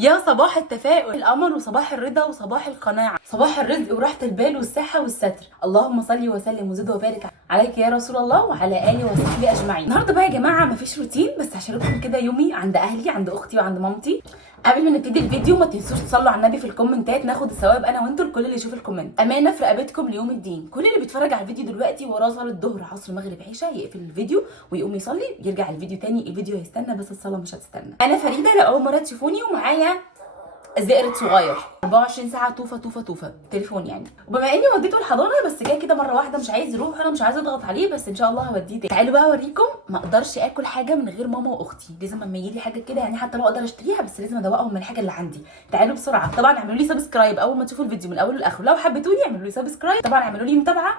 يا صباح التفاؤل، القمر وصباح الرضا وصباح القناعه، صباح الرزق وراحه البال والصحه والستر. اللهم صل وسلم وزد وبارك عليك يا رسول الله وعلى اله وصحبه اجمعين. النهارده بقى يا جماعه مفيش روتين، بس هشارككم كده يومي عند اهلي، عند اختي وعند مامتي. قبل ما نبتدي الفيديو ما تنسوش تصلوا على النبي في الكومنتات، ناخد الثواب انا وانتوا لكل اللي يشوف الكومنت. امانه في رقبتكم ليوم الدين. كل اللي بيتفرج على الفيديو دلوقتي وراه صلاه الظهر عصر مغرب عشاء يقفل الفيديو ويقوم يصلي، يرجع الفيديو تاني. الفيديو هيستنى بس الصلاه مش هتستنى. انا فريده، لو اول مره تشوفوني، ومعايا زئرت صغير 24 ساعه توفه توفه توفه تليفون يعني. وبما اني وديته الحضانه بس جاي كده مره واحده مش عايز يروح، انا مش عايزه اضغط عليه، بس ان شاء الله هوديه تاني. تعالوا بقى اوريكم. ما اقدرش اكل حاجه من غير ماما واختي، لازم اما يجي لي حاجه كده يعني، حتى لو اقدر اشتريها بس لازم ادوقهم من الحاجه اللي عندي. تعالوا بسرعه. طبعا اعملوا لي سبسكرايب اول ما تشوفوا الفيديو من اوله لاخره، لو حبيتوني اعملوا لي سبسكرايب، طبعا اعملوا لي متابعه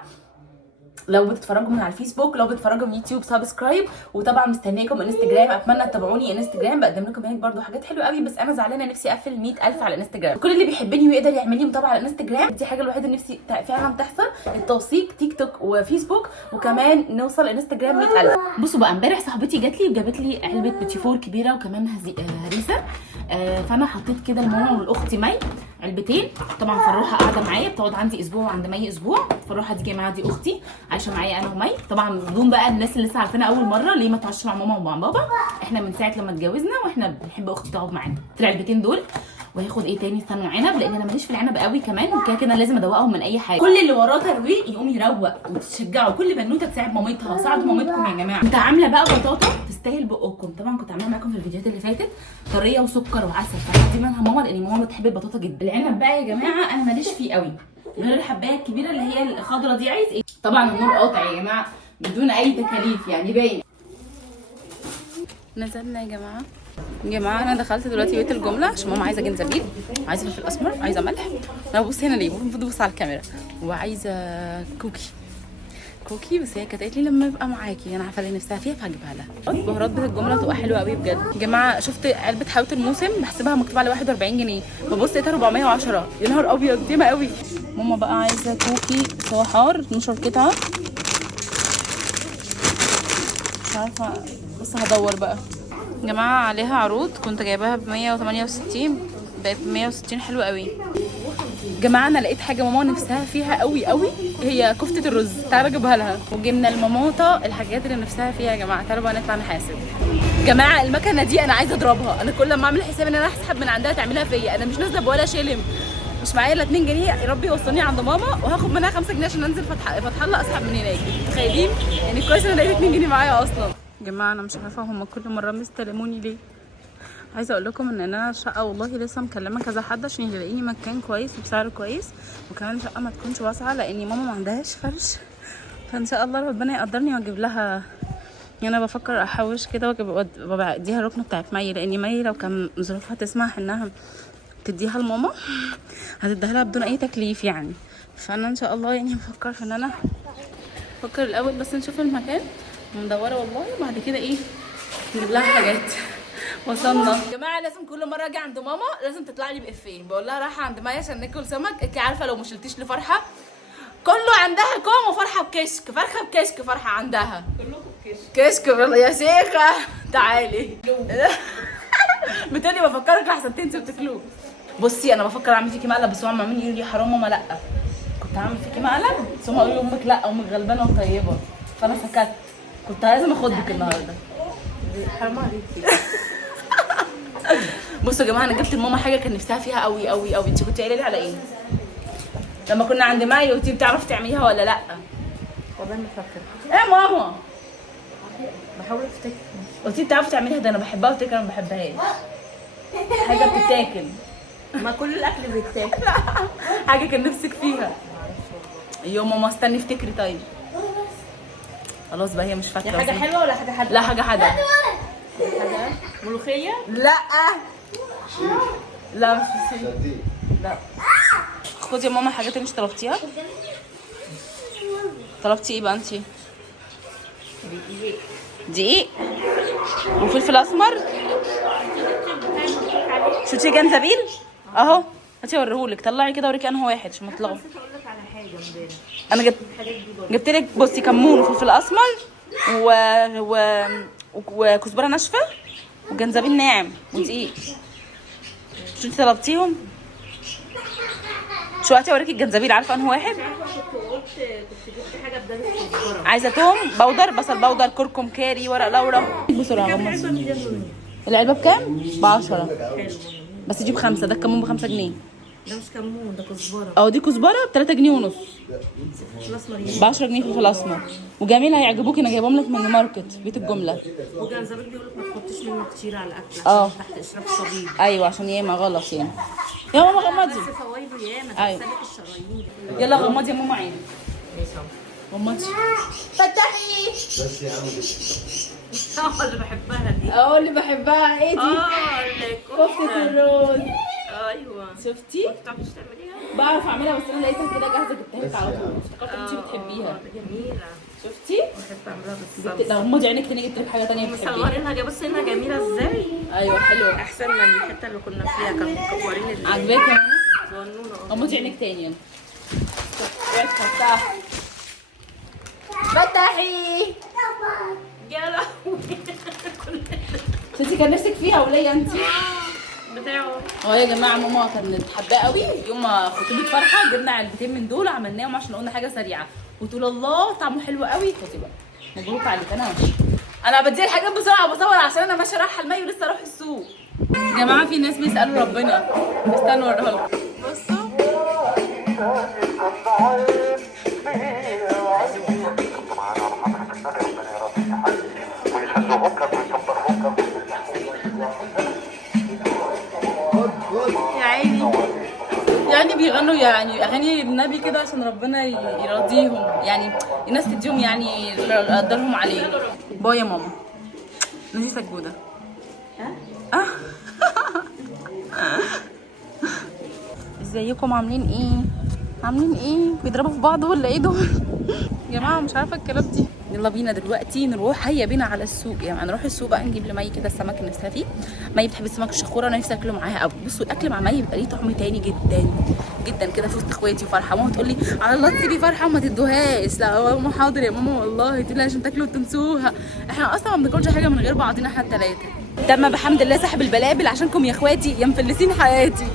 لو بتتفرجوا من على الفيسبوك، لو بتتفرجوا من يوتيوب سبسكرايب، وطبعا مستنياكم انستجرام. اتمنى تتابعوني انستجرام، بقدم لكم هناك برده حاجات حلوه قوي، بس انا زعلانه نفسي اقفل 100,000 على انستجرام. كل اللي بيحبني ويقدر يعمل لي متابعه على انستجرام، دي حاجه الوحيده اللي نفسي فعلا تحصل، التوثيق تيك توك وفيسبوك، وكمان نوصل انستجرام 100,000. بصوا بقى، امبارح صاحبتي جات لي وجابت لي علبه بيتي فور كبيره وكمان هريسه. فانا حطيت كده لماما والاختي مي علبتين. طبعا فروحه قاعده معايا، بتقعد عندي اسبوع وعند مي اسبوع. فروحه دي جايه دي اختي عايشه معايا انا ومي. طبعا بدون بقى الناس اللي لسه عارفانا اول مره ليه ما تعيش مع ماما ومع بابا، احنا من ساعه لما اتجوزنا واحنا بنحب اختي تقعد معانا. العلبتين دول. وهاخد ايه تاني؟ استنوا، عنب، لان انا ماليش في العنب قوي كمان، وكده كده لازم ادوقهم من اي حاجه. كل اللي وراه ترويق يقوم يروق وتشجعوا، كل بنوته تساعد مامتها. ساعدوا مامتكم يا جماعه. كنت عامله بقى بطاطا تستاهل بقكم، طبعا كنت عاملاها معاكم في الفيديوهات اللي فاتت، طريه وسكر وعسل. فدي منها ماما لان ماما بتحب البطاطا جدا. العنب بقى يا جماعه انا ماليش فيه قوي، غير الحبايه الكبيره اللي هي الخضره دي. عايز ايه؟ طبعا النور قاطع يا جماعه بدون اي تكاليف يعني، باين. نزلنا يا جماعه انا دخلت دلوقتي بيت الجمله عشان ماما عايزه جنزبيل، عايزه فلفل اسمر، عايزه ملح. انا ببص هنا ليه؟ المفروض ابص على الكاميرا. وعايزه كوكي بس هي كانت قالت لي لما يبقى معاكي، انا عارفه اللي نفسها فيها فهجيبها لها. بهارات بيت الجمله بتبقى حلوه قوي بجد يا جماعه. شفت علبه حلاوه الموسم بحسبها مكتوب على 41 جنيه، ببص لقيتها 410. يا نهار ابيض، ديمه قوي. ماما بقى عايزه كوكي سوا حار 12 قطعه، مش عارفه بس هدور بقى يا جماعه. عليها عروض، كنت جايباها ب 168 بقت ب 160، حلوه قوي يا جماعه. انا لقيت حاجه ماما نفسها فيها قوي قوي، هي كفته الرز. تعالوا اجيبها لها. وجبنا الماموطه، الحاجات اللي نفسها فيها يا جماعه. تعالوا بقى نطلع نحاسب. يا جماعه المكنه دي انا عايزه اضربها. انا كل ما اعمل حساب ان انا اسحب من عندها تعملها فيا. انا مش نازله ولا شيلم، مش معايا الا 2 جنيه، يا رب يوصلني عند ماما، وهاخد منها 5 جنيه عشان انزل فتح الله اسحب من هناك. متخيلين يعني؟ كويس انا لقيت 2 جنيه معايا اصلا. يا جماعه انا مش عارفه هم كل مره مستلموني ليه. عايزه اقول لكم ان انا الشقه والله لسه مكلمه كذا حد عشان يلاقيني مكان كويس وبسعر كويس، وكمان شقه ما تكونش واسعه لان ماما ما عندهاش فرش. فان شاء الله ربنا يقدرني واجيب لها. انا بفكر احوش كده واديها الركنه بتاعت مي، لان مي لو كان ظروفها تسمح انها تديها لماما هتديها لها بدون اي تكليف يعني. فانا ان شاء الله يعني بفكر في ان انا بفكر الاول بس نشوف المكان، مدوره والله، وبعد كده ايه نجيب لها حاجات. وصلنا يا جماعه. لازم كل مره اجي عند ماما لازم تطلع لي بافيه. بقول لها رايحه عند مايا عشان ناكل سمك. انت عارفه لو ما شلتيش لفرحه كله عندها كوم، وفرحه بكشك، فرخه بكشك، فرحه عندها كلكم بكشك يا شيخه. تعالي بتقولي بفكرك لحسن تنسي وتاكلوه. بصي انا بفكر اعمل فيكي مقلب، بس هم عمالين يقولوا لي حرام ماما لا. كنت هعمل فيكي مقلب بس هم قالوا لي امك لا، امك غلبانه وطيبه، فانا سكت. كنت لازم اخدك النهارده. حرام عليكي. بصوا يا جماعه، انا جبت لماما حاجه كان نفسها فيها قوي قوي قوي. انت كنت قايله لي على ايه لما كنا عند ماي؟ قلتي بتعرفي تعمليها ولا لا؟ والله ما فاكره. ايه يا ماما؟ بحاول افتكر. قلتي بتعرفي تعمليها، ده انا بحبها. قلت لك انا ما بحبهاش. حاجه بتتاكل. ما كل الاكل بيتاكل. حاجه كان نفسك فيها. يا ماما استني افتكري. طيب خلاص بقى، هي مش فاكره. حاجه حلوه ولا حاجه حادقه؟ لا حاجه حادقه. حاجه ملوخيه؟ لا لا مش لا. خدي يا ماما الحاجات اللي انت طلبتيها. طلبتي ايه بقى انت؟ دقيق وفلفل اسمر. شفتي جنزبيل اهو؟ هاتي اوريهولك. طلعي كده اوريكي انهي واحد عشان ما تلخبطي. نسيت اقول لك على حاجه امبارح. انا جبت لك بصي كمون وفلفل اسمر وكزبره ناشفه وجنزبيل ناعم ودقيق. شو انت طلبتيهم؟ شو وقتي اوريكي الجنزبيل، عارفه انه واحد؟ مش عارفه، كنت جبت حاجه بدل الكزبره. عايزه توم بودر، بصل بودر، كركم، كاري، ورق لورا. بسرعه كام غمضي. علبه مليون؟ العلبه بكام؟ ب10. حلو. بس تجيب 5. ده الكمون ب5 جنيه. ده مش كمون، ده كزبره. اه دي كزبره ب3 جنيه ونص. الاسمر ب10 جنيه في الاسمر. وجميل هيعجبوكي، انا جايبهم لك من ماركت بيت الجمله. وجنزبيل بيقول لك ما تحطش منه كتير على الاكل اه. عشان تحت اشراف طبيب. ايوه عشان ياما غلط يعني. يا ماما غمضي. بس فوائده ياما، أيوة. تسلك الشرايين. يلا غمضي يا ماما عيني. ماشي غمضي. فتحي. اللي بحبها دي. اه اللي بحبها ايه دي؟ كفتة الرز. ايوه. شفتي؟ بتعرفيش تعمليها؟ بعرف اعملها بس انا لقيتها كده جاهزه جبتها لك على طول، افتكرت انتي بتحبيها. جميله. شفتي؟ بحب اعملها بالصلصه. لو غمضي عينك تاني جبت لك حاجه تانيه بتحبيها. مصورينها، بصي هنا جميله ازاي. ايوه حلوه. احسن من الحته اللي كنا فيها، كانوا مكورين ازاي. عجباك يا ماما؟ صغنونه. غمضي عينك تاني يلا. فتحي. فتحي. يا لهوي. انتي كان نفسك فيها وليا انتي؟ بتاعه. اه يا جماعه ماما كانت حباه قوي. يوم ما خطوبه فرحه جبنا علبتين من دول عملناهم عشان قلنا حاجه سريعه، وتقول الله طعمه حلو قوي. خدي بقى، مبروك عليك. انا ماشيه، انا بدي الحاجات بسرعه بصور عشان انا ماشيه رايحه المي ولسه اروح السوق. يا جماعه في ناس بيسالوا ربنا، استنوا اوريها لكم. بصوا يا عيني، يعني بيغنوا يعني اغاني النبي كده عشان ربنا يرضيهم، يعني الناس تديهم يعني قدرهم عليه. باي يا ماما. نسي سجوده. ها؟ ازيكم عاملين ايه؟ عاملين ايه؟ بيضربوا في بعض ولا ايه دول؟ يا جماعه مش عارفه الكلام دي. يلا بينا دلوقتي نروح، هيا بينا على السوق. يعني نروح السوق بقى نجيب لمي كده السمك اللي نفسها فيه. مي بتحب السمك الشخوره، انا نفسي اكله معاها قوي. بصوا الاكل مع مي بيبقى ليه طعم تاني جدا جدا كده في وسط اخواتي وفرحه. ماما تقول لي على الله تسيبي فرحه وما تدوهاش. لا ماما حاضر يا ماما والله، تقول لي عشان تاكلوا وتنسوها. احنا اصلا ما بناكلش حاجه من غير بعضينا احنا الثلاثه. تم بحمد الله سحب البلابل عشانكم يا اخواتي يا مفلسين حياتي.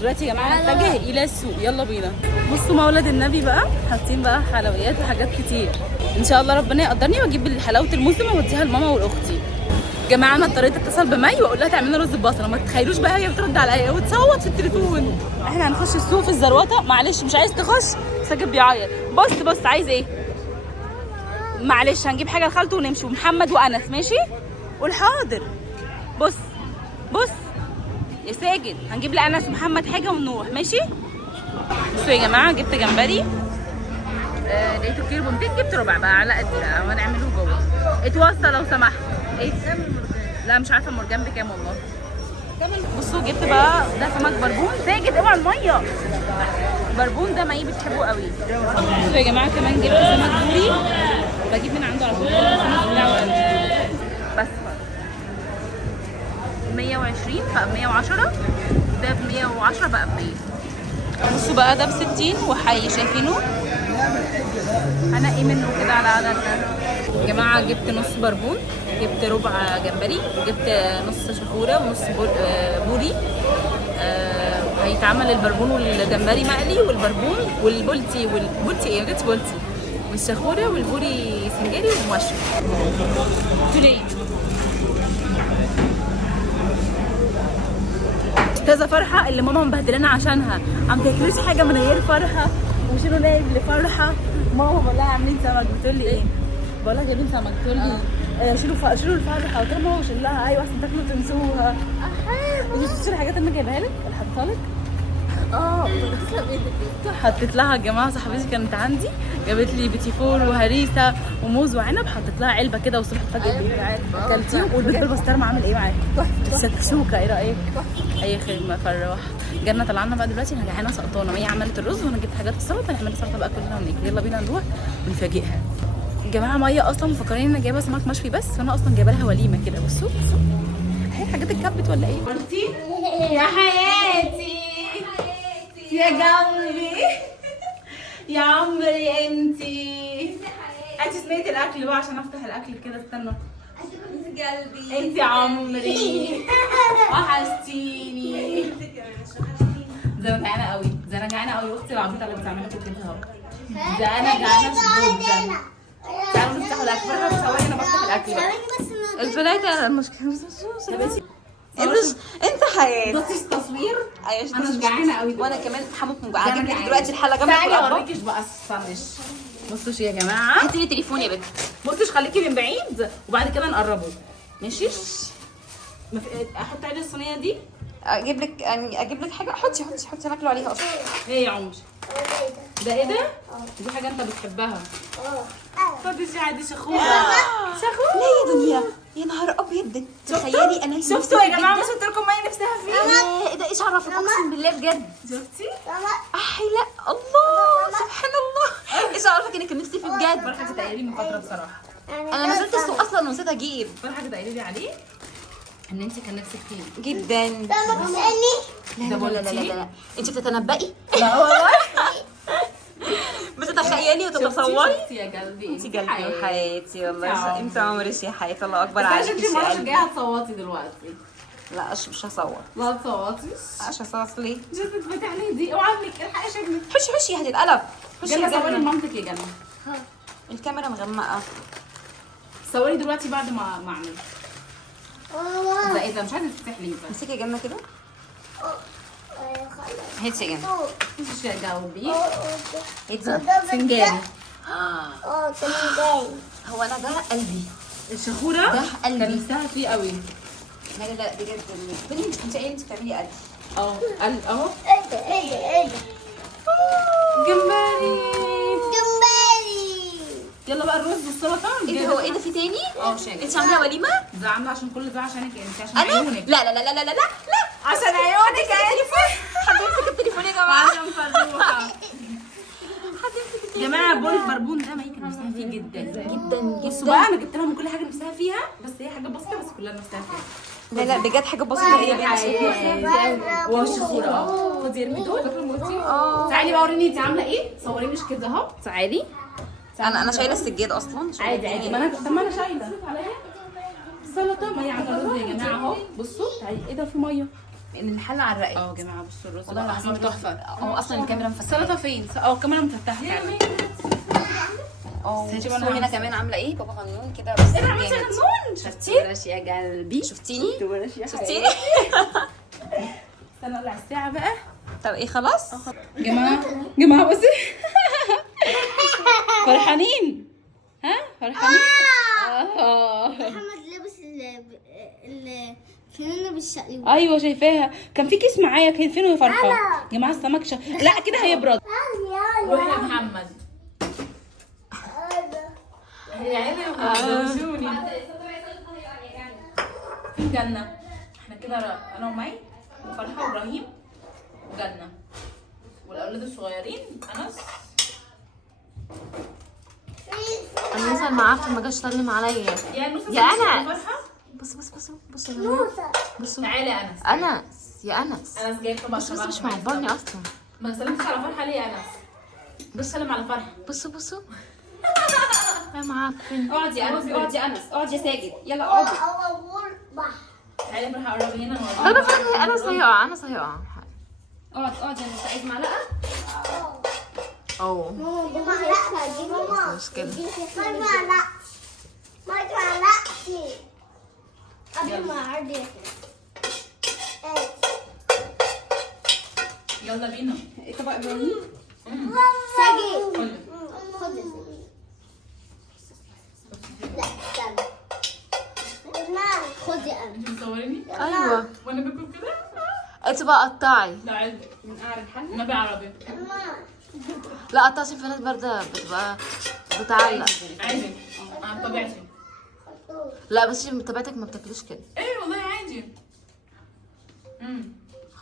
دلوقتي يا جماعه هنتجه الى السوق، يلا بينا. بصوا مولد النبي بقى حاطين بقى حلويات وحاجات كتير. ان شاء الله ربنا يقدرني واجيب حلاوه الموسم واوديها لماما واختي. جماعه انا اضطريت اتصل بمي واقول لها تعمل لنا رز ببصله، ما تتخيلوش بقى هي بترد عليا وتصوت في التليفون. احنا هنخش السوق في الزروطه. معلش مش عايز تخش، ساجد بيعيط. بص عايز ايه؟ معلش هنجيب حاجه لخالته ونمشي، ومحمد وانس ماشي؟ قول حاضر. بص يا ساجد هنجيب لأنس ومحمد حاجه ونروح ماشي. بصوا يا جماعه جبت جمبري، لقيته كيلو ب 200، جبت ربع بقى على قد بقى وهنعمله جوه. اتوصى لو سمحت. ايه؟ لا مش عارفه المرجان بكام والله. بصوا جبت بقى ده سمك بربون. ساجد اوعى الميه. بربون ده مي بتحبه قوي. بصوا يا جماعه كمان جبت سمك بوري، بجيب من عنده على طول. السمك بتاعه بس 120 بقى ب 110، ده ب 110 بقى ب 100. بصوا بقى ده ب 60 وحي شايفينه. هنقي منه كده على عدد. يا جماعه جبت نص بربون، جبت ربع جمبري، وجبت نص شخوره ونص بوري. هيتعمل البربون والجمبري مقلي، والبربون والبولتي ايه؟ جبت بولتي والشخوره والبوري سنجاري ومشوي. ليه؟ استاذه فرحه اللي ماما مبهدلانا عشانها، عم تاكلوش حاجه من غير فرحه وشيلوا نايب لفرحه. ماما بقول لها عاملين سمك، بتقول لي ايه؟ بقول لها جايبين سمك، بتقول لي شيلوا الفرحه. قلت لها ماما وشيل لها. ايوه احسن تاكلوا تنسوها. انت بتشتري حاجات انا جايبها لك ولا حاطها لك؟ تسلم ايدك. حطيت لها يا جماعه صاحبتي كانت عندي جابت لي بيتي فور وهريسه وموز وعنب، حطيت لها علبه كده والصبح اتفاجئت اكلتيهم. والبيض بالبسطرمه عامل ايه معاك؟ تحفه. شكشوكه ايه رايك؟ تحفه. اي خدمه فرح. جالنا طلعنا بقى دلوقتي انا جعانه سقطانه. هي عملت الرز وانا جبت حاجات السلطه، نعمل السلطه بقى كلنا وناكل. يلا بينا نروح ونفاجئها. يا جماعه ميه اصلا مفكرين ان انا جايبه سمك مشوي بس، وانا اصلا جايبه لها وليمه كده. بصوا هي الحاجات اتكبت ولا ايه؟ يا حياتي يا جنبي يا عمري انتي. انت سمعتي الاكل بقى عشان افتح الاكل كده. استنوا. قلبي انت عمري وحشتيني. ده انا جعانه قوي، ده انا جعانه قوي. اختي العبيطه اللي بتعمل لكم كده اهو. ده انا جعانه جدا. تعالوا نفتحوا الاكل. فرحه ثواني انا بفتح الاكل بقى. الفلاته المشكله. انت حياتي. بصي التصوير. ايوه انا جعانه قوي وانا كمان هموت من جوع. هجيب لك دلوقتي الحله جنبك. تعالي والأطباق. اوريكيش بقى. استنش. بصوش يا جماعه. هاتي لي تليفون يا بنت. بصوش خليكي من بعيد وبعد كده نقربه. ماشي. احط عليه الصينيه دي. اجيب لك حاجه. حطي ناكله عليها اصلا. ايه يا عمر؟ ده ايه ده؟ دي حاجه انت بتحبها. خدي عادي شخوره. لا يا دنيا، يا نهار ابيض. تخيلي انا شفتوا يا جماعه؟ مش قلت لكم ما هي نفسها فيه؟ ايه ده؟ ايش عرفك؟ اقسم بالله بجد. شفتي؟ احي لا الله سبحان الله. ايش عرفك انك نفسي فيه بجد؟ فرحه كانت قايله لي من فتره بصراحه. انا نزلت السوق اصلا ونسيت اجيب. فرحه كانت قايله لي عليه ان انت كان نفسك فيه جدا. لا ده لا لا لا لا. انت بتتنبئي؟ لا والله. بتتخيلي وتتصوري؟ شفتي يا قلبي؟ انت قلبي وحياتي والله. عمري. انت عمري يا حياتي. الله اكبر بس عليك عشان انت يا المره قلبي. الجايه هتصوتي دلوقتي. لا مش هصور. لا تصوتيش. مش هصور ليه؟ مش هتتفتح ليه دي؟ اوعى ابنك الحقي شكلك. حشي هتتقلب. حشي جنة صوري يا لمامتك يا جنة. الكاميرا مغمقه. صوري دلوقتي بعد ما اعمل. ده ايه ده؟ مش عايزه تفتح لي بس. امسكي يا جنة كده. هاتي يا جنة. مش جاوبي. هاتي. فنجان. هو انا ده قلبي. الشخوره ده قلبي. كان نفسها فيه قوي. لا بجد. بنتي انت ايه؟ انت بتعملي قلبي. قلب اهو. جمبري. يلا بقى الرز والسلطه. ايه ده؟ هو ايه ده؟ في تاني؟ شايف. انت عامله وليمه؟ ده عامله عشان كل ده عشانك انت، عشان انا؟ عيونك. لا عشان عيونك يا الف. حد يمسك التليفون يا جماعه. عشان فرحه. حد يمسك التليفون. جماعه بول البربون ده ما كان نفسها فيه جدا جدا بصوا بقى انا جبت لهم كل حاجه نفسها فيها، بس هي حاجه بسيطه بس كلها نفسها فيها. لا بجد حاجه بسيطه. ايه والشخوره خدي ارمي دول. تعالي بقى وريني انت عامله ايه. صوريني كده اهو. تعالي. انا شايله السجاد اصلا. عادي. ما انا شايله السلطه. ما هي على الرز يا جماعه اهو. بصوا تعالي. ايه ده؟ في ميه. ان الحله على يا جماعه بصوا الرز والله بقى العظيم احمر تحفه. هو اصلا الكاميرا مفتحه. السلطه فين؟ الكاميرا مفتحه فعلا. بصوا هنا كمان عامله ايه؟ بابا غنون كده بس. ايه ده؟ عملتي غنون؟ شفتي؟ يا قلبي. شفتيني؟ استنى اقلع الساعه بقى. طب ايه خلاص؟ جماعه بصي. فرحانين؟ ها فرحانين؟ محمد لابس الفنانة بالشقلب. ايوه شايفاها. كان في كيس معايا. كان فين يا فرحه؟ جماعه السمك لا كده هيبرد. روح يا محمد. يا عيني بتدوشوني. فين جنة؟ احنا كده انا ومي وفرحه وابراهيم وجنة والاولاد الصغيرين انس. انا لسه المعفن ما جاش سلم عليا. يا انس. بص بصوا. تعالي يا انس. يا انس جايب طبق بص مش معبرني اصلا. ما سلمتش على فرحه ليه يا انس؟ بص سلم على فرحه. بصوا يا معفن. اقعد يا انس. اقعد يا ساجد. يلا اقعدي. تعالي يا فرحه قربي هنا. انا هيقع. اقعد يا انس. عايز معلقه؟ ماما دي معلقة. دي ماما. مشكلة. ما تعلقش. قبل ما اعدي. يلا بينا. ايه طبق ابراهيم؟ ساجد. خد يا ساجد. لا استنى. خد يا أنا. بتصوريني؟ ايوه وانا باكل كده؟ انت بقى قطعي. لا عادي. من قعر الحل. نبي عربي. لا قطعي عشان في ناس برده بتبقى بتعلق. عادي. عن طبيعتي. لا بس طبيعتك ما بتاكلوش كده. ايه والله عادي.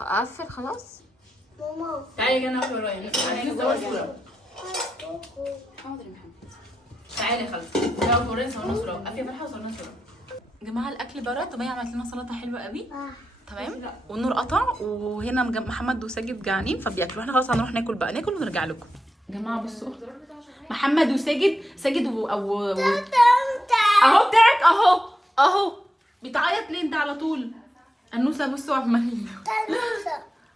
قفل خلاص. ماما. تعالي جنة واحدة ورايا. تعالي نصور صورة. حاضر يا محمد. تعالي يا خالتي. تعالي ورايا صورنا صورة. وقفي يا فرحة وصورنا صورة. يا جماعة الأكل برد. ومي عملت لنا سلطة حلوة قوي. تمام. والنور قطع وهنا محمد وساجد جعانين فبياكلوا. احنا خلاص هنروح ناكل بقى. ناكل ونرجع لكم. يا جماعة بصوا. محمد وساجد اهو بتاعك اهو. بيتعيط ليه انت على طول؟ النوسة بصوا عمالين.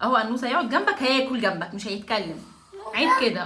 اهو انوسه يقعد جنبك هياكل جنبك مش هيتكلم. عيب كده.